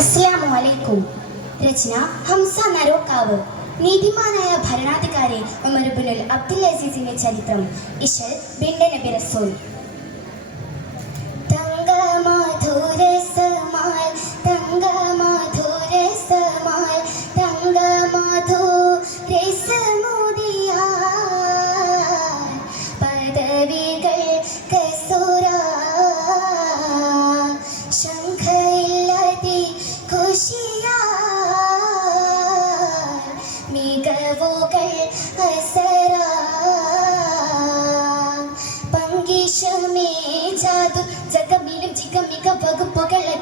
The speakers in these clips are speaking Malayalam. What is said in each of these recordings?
അസ്സലാമു അലൈക്കും രചന ഹംസ നരോക്കാവ് നീതിമാനായ ഭരണാധികാരി ഉമർബുനുൽ അബ്ദുൽ അസീസിന്റെ ചരിത്രം ഇഷൽ ബിണ്ട നബി റസൂൽ തങ്കമാധുരസമാൽ തങ്കമാധുരസമാൽ തങ്കമാധുരസമുദിയാൽ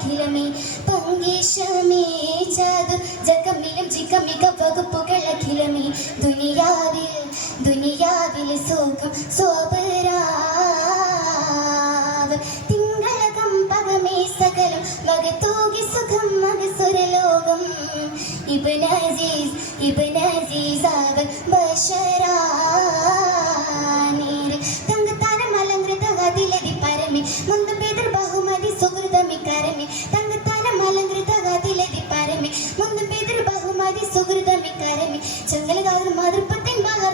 അഖിലമേ പങ്കേശമേ ജാതു ജഗമിലും ജിഗമിക വകുപ്പുകൾ അഖിലമേ. ദുനിയാവിൽ ദുനിയാവിൽ സുഖം സോപരാവ്. തിങ്കളകം പകമേ സകലം മകത്തൂകി സുഖം മകസുരലോകം ഇബ്ൻ അസീസ് ഇബ്ൻ അസീസ് അവർ ബഷറാനീർ ചങ്കലകാതർ മാതൃപ്പത്തിൻ ബഹർ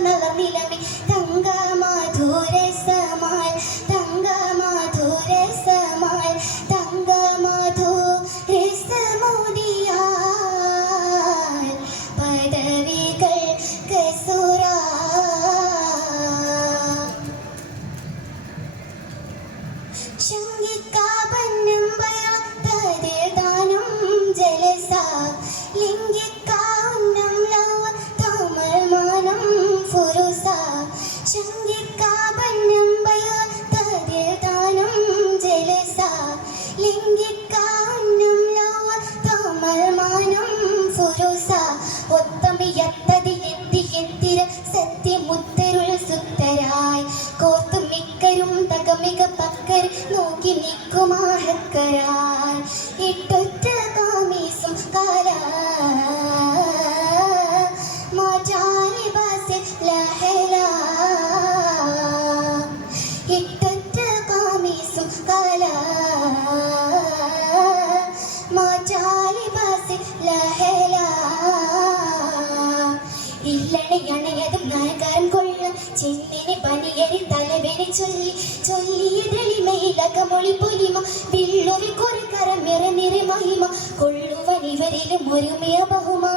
ഇല്ലണയണയതും നായകാരൻ കൊള്ള ചെന്നിനെ പനിയരി തലവേനെ ചൊല്ലി ചൊല്ലിയതെളിമയിലകമൊളി പൊലിമ വിള്ളുവി കുറിക്കരം നിറനിറി മഹിമ കൊള്ളുവനിവരിലും ഒരുമിയ ബഹുമാ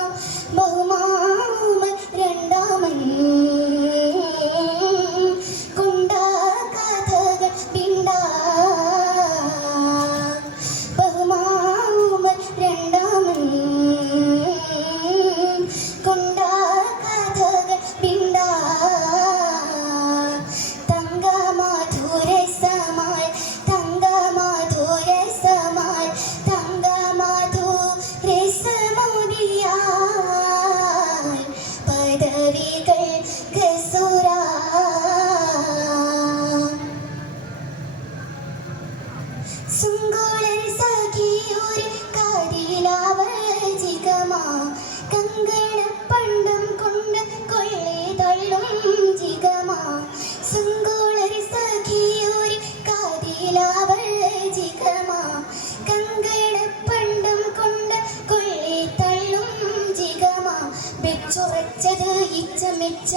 ബഹുമാമ രണ്ടാമൻ. പദവികൾ കസുര സുങ്കുളരി സഖിയൊരു കാതിലാവജികമാ കങ്കണ പണ്ടം കൊണ്ട് കൊള്ളി തള്ളും ജികമാ സുങ്കുളരി സഖിയൊരു കാതിലാവജികമാ ഇച്ച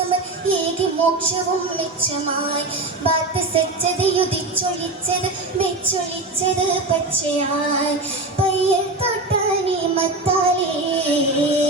ഏകി മോക്ഷവും മെച്ചമായി. ബാത്ത് സെച്ചത് യുതിച്ചൊളിച്ചത് വെച്ചൊളിച്ചത് പച്ചയായി പയ്യൽ തൊട്ടാനി മത്താലേ.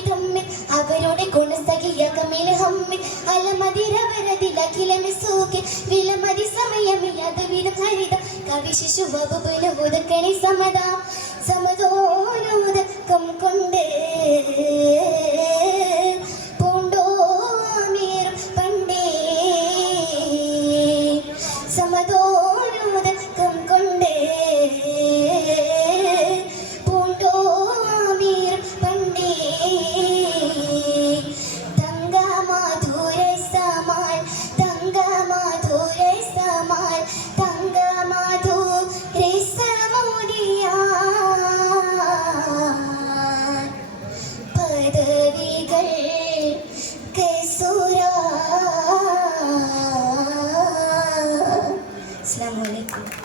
ഭരണമിതമ്മിൽ അവരുടെ ഗുണസഖിയകമിൽ ഹമ്മിൽ. അലമതിരവരതിലഖിലമി സൂകി വിലമതി സമയമില്ലാതെ വിധം ഹരിത. കവി ശിശു വകുപ്പിന് ഉദക്കണി സമത സമതോരോദക്കം കൊണ്ട് പദവികൾ അസ്സാം അലൈക്കും.